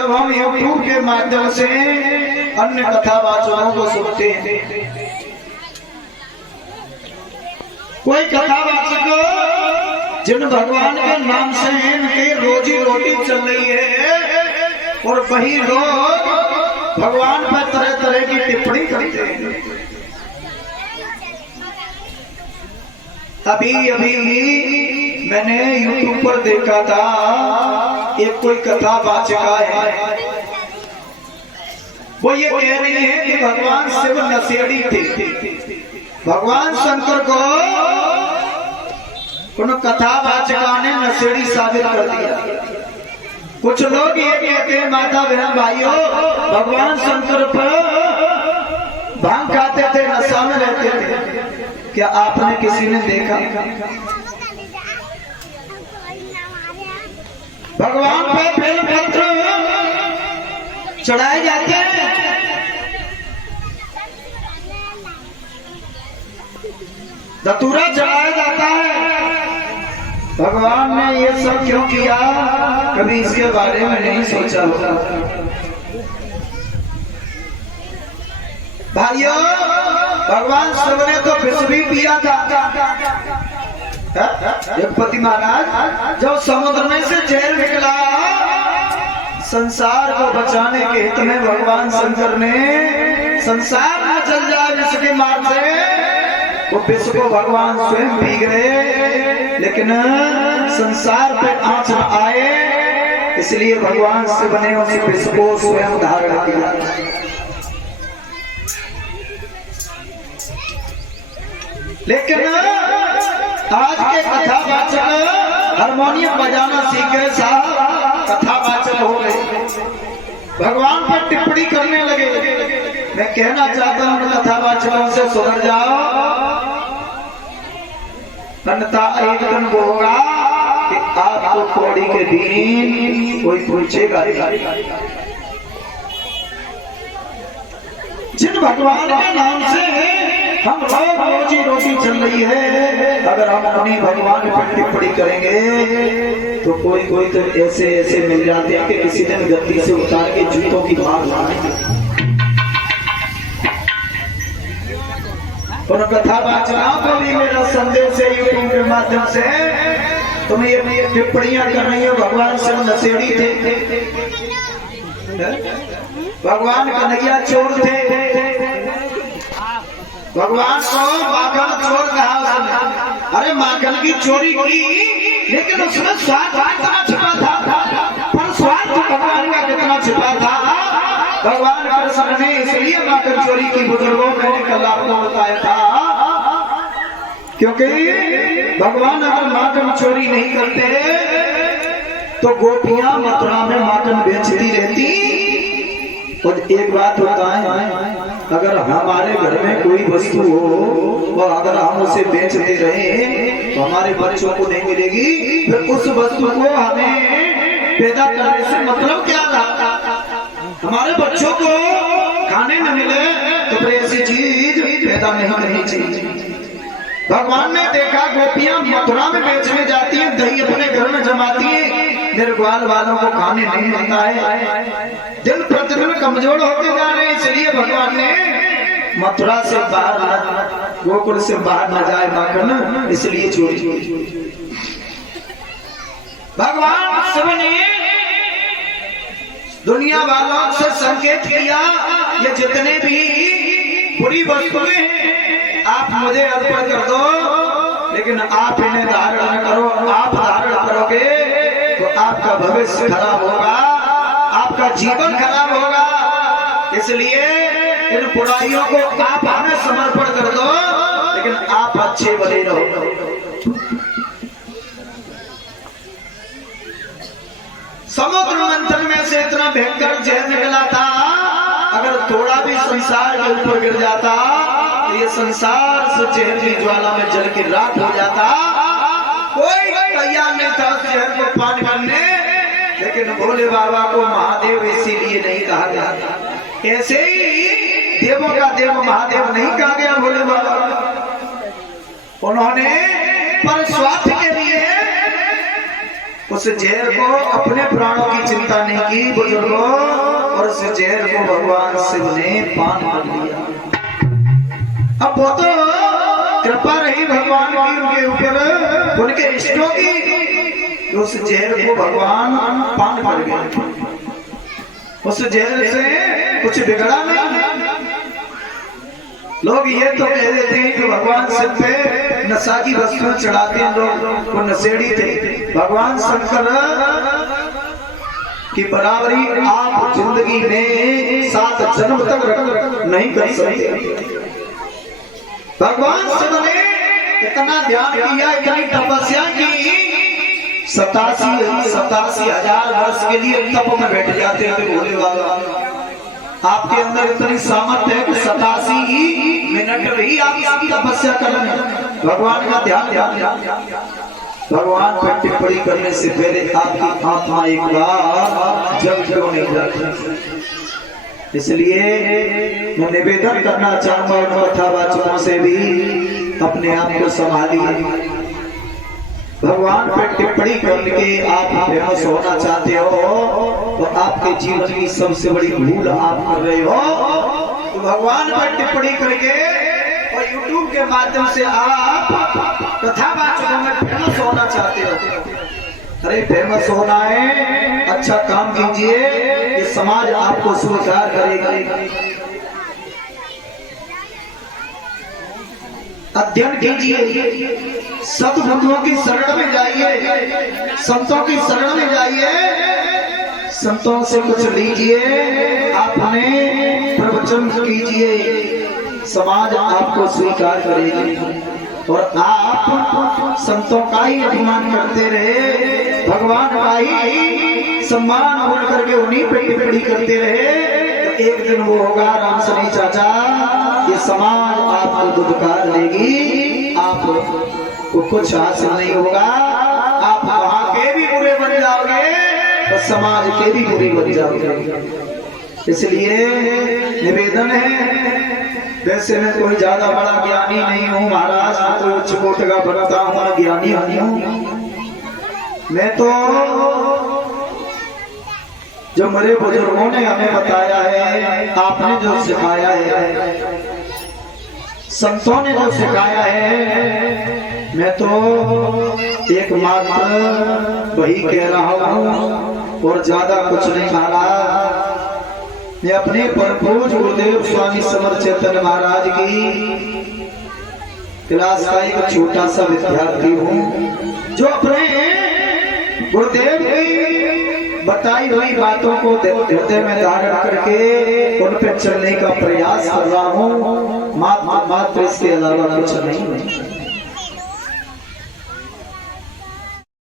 जब हम यूट्यूब के माध्यम से अन्य कथावाचकों को सुनते हैं, कोई कथावाचक जिन भगवान के नाम से इनकी रोजी रोटी चल रही है और वही लोग भगवान पर तरह तरह की टिप्पणी करते हैं। अभी अभी मैंने यूट्यूब पर देखा था, एक कोई कथावाचिका है, वो ये कह रही है कि भगवान शिव नशेड़ी थे। भगवान शंकर को उन कथावाचिका ने नशेड़ी साबित कर दिया। कुछ लोग ये कहते हैं माता बहन भाइयों, भगवान शंकर पर भांग खाते थे, नशा में रहते थे। क्या आपने किसी ने देखा? भगवान पर बेलपत्र चढ़ाए जाते हैं, धतूरा चढ़ाया जाता है। भगवान ने ये सब क्यों किया, कभी इसके बारे में नहीं सोचा होगा। भाइयों, भगवान शिव ने तो विष भी पिया था। जगपति महाराज जब समुद्र में से जहर निकला, संसार को बचाने के हित में भगवान शंकर ने संसार न जल जाए विष के मार से, वो विष को भगवान स्वयं पी गए, लेकिन संसार पे आंच न आए, इसलिए भगवान शिव ने उस विष को स्वयं धारण किया। लेकिन आज के कथावाचक हारमोनियम बजाना सीख गए, साहब कथावाचक हो गए, भगवान पर टिप्पणी करने लगे। मैं कहना चाहता हूं कथावाचकों से सुधर जाओ, अन्यथा एक दिन वो होगा कि आपको कौड़ी के दिन कोई पूछेगा। जिन भगवान के नाम से हम लोग रोजी रोटी चल रही है, अगर हम अपनी भगवान पर टिप्पणी करेंगे तो कोई तो ऐसे मिल जाते हैं कि किसी दिन गद्दी से उतार के जूतों की मार मारेंगे। उन कथावाचकों को भी मेरा संदेश है यूट्यूब के माध्यम से, तुम ये टिप्पणियां कर रही हो भगवान शिव नशेड़ी थे, भगवान कन्हैया चोर थे, भगवान को माखन चोर कहा। अरे माखन की चोरी की, लेकिन उसमें स्वार्थ कितना छिपा था, पर स्वार्थ भगवान का कितना छिपा था। भगवान कृष्ण ने इसलिए माखन चोरी की, बुजुर्गों मैंने कल आपको बताया था, क्योंकि भगवान अगर माखन चोरी नहीं करते तो गोपियां मथुरा में माखन बेचती रहती। और एक बात बताएं, अगर हमारे घर में कोई वस्तु हो और अगर हम उसे बेचते रहे तो हमारे बच्चों को नहीं मिलेगी, फिर उस वस्तु को हमें पैदा करने से मतलब क्या था? हमारे बच्चों को खाने न मिले तो फिर ऐसी चीज पैदा नहीं करनी चाहिए। भगवान ने देखा गोपियां मथुरा में बेचने जाती हैं, दही अपने घर में जमाती हैं, निर्ग्वाल वालों को खाने नहीं मिलता है, दिन प्रतिदिन कमजोर होते जा रहे हैं, इसलिए भगवान ने मथुरा से बाहर, गोकुल से बाहर न जाए माखन, इसलिए चोरी। भगवान शिव ने दुनिया वालों से संकेत किया, ये जितने भी बुरी वस्तुएं हैं आप मुझे अर्पण कर दो, लेकिन आप इन्हें धारण न करो। आप धारण करोगे तो आपका भविष्य खराब होगा, आपका जीवन खराब होगा, इसलिए इन बुराइयों को आप हमें समर्पण कर दो, लेकिन आप अच्छे बने रहो। समुद्र मंथन में से इतना भयंकर जहर निकला था, अगर थोड़ा भी संसार के ऊपर गिर जाता तो ये संसार से जहर की ज्वाला में जल के राख हो जाता। कोई तैयार नहीं था उस जहर को पान करने, लेकिन भोले बाबा को महादेव इसीलिए नहीं कहा गया। ऐसे ही देवों का देव महादेव नहीं कहा गया भोले बाबा, उन्होंने पर स्वार्थ के लिए उस जहर को अपने प्राणों की चिंता नहीं की बुजुर्गों, और उस जहर को भगवान शिव ने पान कर लिया। अब वो तो कृपा रही भगवान की उनके ऊपर, उनके इष्टों की, उस जहर को भगवान पान कर गए। उस जहर से कुछ बिगड़ा नहीं। लोग ये तो कह देते हैं कि भगवान शिव पे नशा की वस्तुएं चढ़ाते हैं लोग, वो नशेड़ी थे। भगवान शंकर की बराबरी आप जिंदगी में 7 जन्म तक नहीं कर सकते। भगवान शिव ने इतना ध्यान किया, इतनी तपस्या की, 87,000 वर्ष के लिए तप में बैठ जाते थे भोले बाबा। आपके अंदर इतनी सामर्थ्य है कि 87 मिनट ही आप तपस्या कर रहे हैं। भगवान का ध्यान भगवान पर टिप्पणी करने से पहले आपकी आत्मा एक बार जब क्यों नहीं जाती। इसलिए मैं निवेदन करना चाहूंगा उन कथावाचकों से भी अपने आप को संभालिए। भगवान पर टिप्पणी करके आप फेमस होना चाहते हो तो आपके जीवन की सबसे बड़ी भूल आप कर रहे हो। तो भगवान पर टिप्पणी करके और YouTube के माध्यम से आप कथावाचकों में फेमस होना चाहते हो। अरे फेमस होना है, अच्छा काम कीजिए, ये समाज आपको स्वीकार करेगा। अध्ययन कीजिए, सतगुरुओं की शरण में जाइए, संतों की शरण में जाइए, संतों से कुछ लीजिए, आपने प्रवचन कीजिए, समाज आपको स्वीकार करेगी। और आप संतों का ही अपमान करते रहे, भगवान का ही सम्मान बोल करके उन्हीं पे टिप्पणी करते रहे, तो एक दिन वो होगा राम सनी चाचा, ये समाज आपको दुदकार लेगी, आपको कुछ हासिल नहीं होगा। आप वहां के भी बुरे बन जाओगे और समाज के भी बुरे बन जाओगे। इसलिए निवेदन है, वैसे मैं कोई ज्यादा बड़ा ज्ञानी नहीं हूँ महाराज, मैं तो उच्च कोट का बनता हूँ, ज्ञानी नहीं हूँ। मैं तो जो मेरे बुजुर्गों ने हमें बताया है, आपने जो सिखाया है, संतों ने जो सिखाया है, मैं तो एकमात्र वही कह रहा हूँ और ज्यादा कुछ नहीं महाराज। मैं अपने परमपूज्य गुरुदेव स्वामी समर्थ चैतन्य महाराज की क्लास का एक छोटा सा विद्यार्थी हूँ, जो अपने गुरुदेव की बताई हुई बातों को हृदय में धारण करके उन पर चलने का प्रयास कर रहा हूँ, मात्र इसके अलावा कुछ नहीं है।